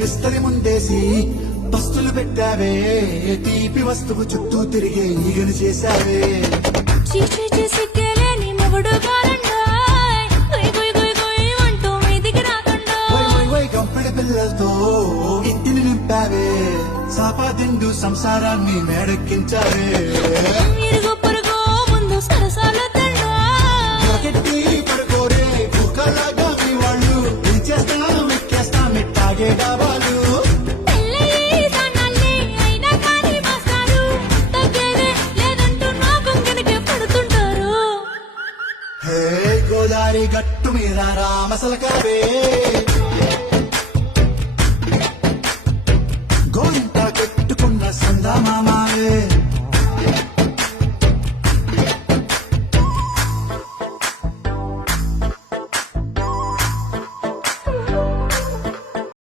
విస్తరి ముందేసి పస్తులు పెట్టావే తీపి వస్తువు చుట్టూ తిరిగే ఈగను చేశావే చీచీ చేసి కేలేని మొగుడు కారండాయ్ గుయ్ గుయ్ గుయ్ గుయ్ అంటూ మీదికి రాకండాయ్ గంపెడి పిల్లలతో ఇంటిని నింపావే సాపాదిండు సంసారాన్ని మేడెక్కించావే ఇరుగు పొరుగు ముందు సరసాల గట్టి పడుకోరే కుక్కలాగా మీ వాళ్ళు ఇచ్చేస్తాం ఎక్కేస్తాం ఎట్టాగే డాబాలు గోదారి గట్టు మీద రామసలకావే